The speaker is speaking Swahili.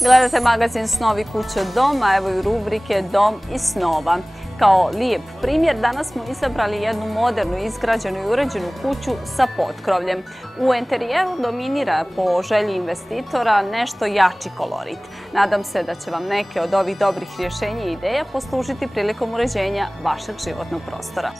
Gledate magazin Snovi kuće doma, evo i rubrike Dom iz snova. Kao lijep primjer, danas smo izabrali jednu modernu, izgrađenu i uređenu kuću sa potkrovljem. U enterijeru dominira po želji investitora nešto jači kolorit. Nadam se da će vam neke od ovih dobrih rješenja i ideja poslužiti prilikom uređenja vašeg životnog prostora.